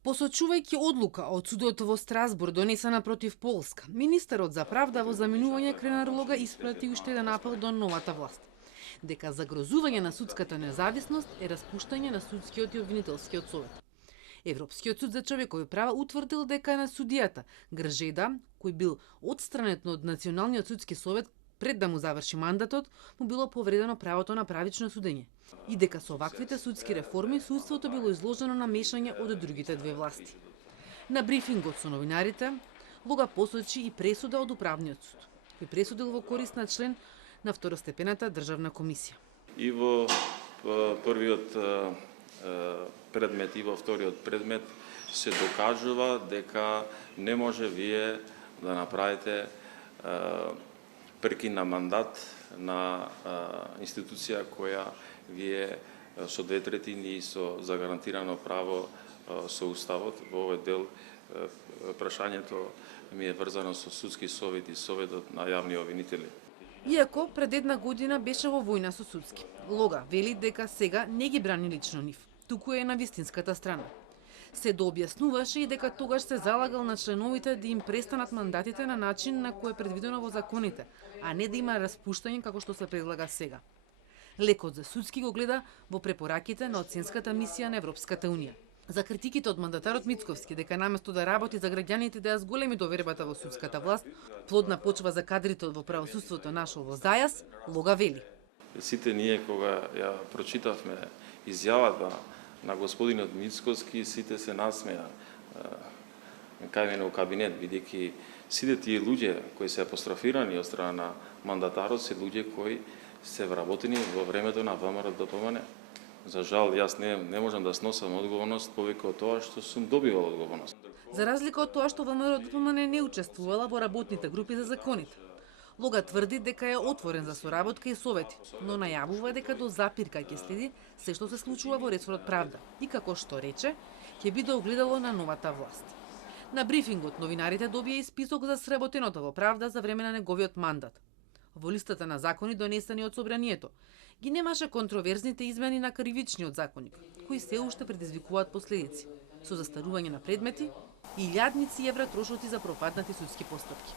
Посочувајќи одлука од судот во Страсбург донесена против Полска, министерот за правда во заминување Кренарлога испрати уште еден апел до новата власт, дека загрозување на судската независност е распуштање на судскиот и обвинителскиот совет. Европскиот суд за човекови права утврдил дека на судијата Гржеда, кој бил отстранет од Националниот судски совет пред да му заврши мандатот, му било повредено правото на правично судење и дека со ваквите судски реформи судството било изложено на мешање од другите две власти. На брифингот со новинарите, Лога посочи и пресуда од управниот суд, кој пресудил во корист на член на второстепената државна комисија. И во првиот предмет и во вториот предмет се докажува дека не може вие да направите прекин на мандат на институција која вие со 2/3 и со загарантирано право со уставот. Во овој дел прашањето ми е врзано со судски совет и советот на јавни обвинители. Иако пред една година беше во војна со судски, Лога вели дека сега не ги брани лично нив, туку е на вистинската страна. Се дообјаснуваше и дека тогаш се залагал на членовите да им престанат мандатите на начин на кој е предвидено во законите, а не да има распуштање како што се предлага сега. Лекот за судски го гледа во препораките на оценската мисија на Европската унија. За критиките од мандатарот Мицковски дека наместо да работи за граѓаните да ја зголеми довербата во судската власт, плодна почва за кадрите во правосудството нашол во зајас, Лога вели. Сите ние кога ја прочитавме изјавата на господинот Мицковски, сите се насмеа кај мене у кабинет, бидејќи сите тие луѓе кои се апострофирани од страна на мандатарот се луѓе кои се вработени во времето на ВМРО-ДПМН. За жал, јас не можам да сносам одговорност повеќе од тоа што сум добивал одговорност. За разлика од тоа што ВМРО-ДПМН не учествувала во работните групи за законите. Лога тврди дека е отворен за соработка и совети, но најавува дека до запирка ќе следи се што се случува во ресорот правда и како што рече, ќе биде огледало на новата власт. На брифингот новинарите добија и список за сработеното во правда за време на неговиот мандат. Во листата на закони донесени од собранието ги немаше контроверзните измени на кривичниот законник, кои се уште предизвикуваат последици, со застарување на предмети и илјадници евра трошоци за пропаднати судски постапки.